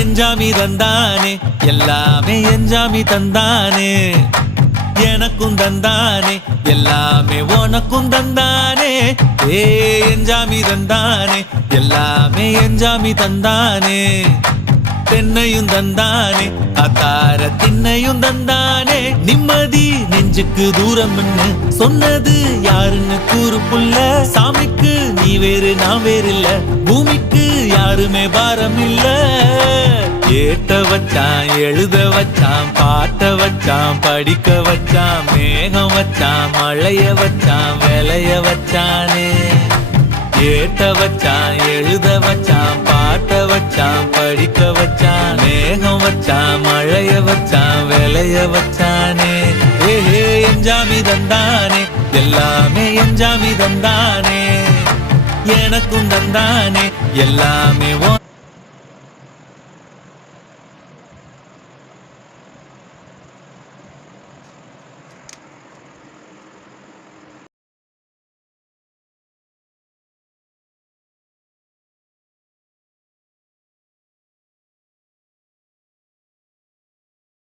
எஞ்சாமி தந்தானே எல்லாமே எஞ்சாமி தந்தானே எனக்கும் தந்தானே எல்லாமே உனக்கும் தந்தானே ஏ எஞ்சாமி தந்தானே எல்லாமே எஞ்சாமி தந்தானே தென்னையும் தந்தானே காத்தார திண்ணையும் தந்தானே நிம்மதி நெஞ்சுக்கு தூரம்னு சொன்னது யாருன்னு கூறு புள்ள சாமிக்கு நீ வேறு நான் வேறு இல்ல பூமிக்கு யாருமே பாரம் இல்ல ஏத்த வச்சான் எழுத வச்சான் பாட்ட வச்சான் படிக்க வச்சான் மேகம் வச்சான் மழைய வச்சான் விளைய வச்சானே ஏத்த வச்சான் எழுத வச்சான் பாட்ட வச்சான் படிக்க வச்சான் மேகம் வச்சான் மழைய வச்சான் விளைய வச்சானே ஏஹே எஞ்சாமி தந்தானே எல்லாமே எஞ்சாமி தந்தானே எனக்கும் தந்தானே எல்லாமே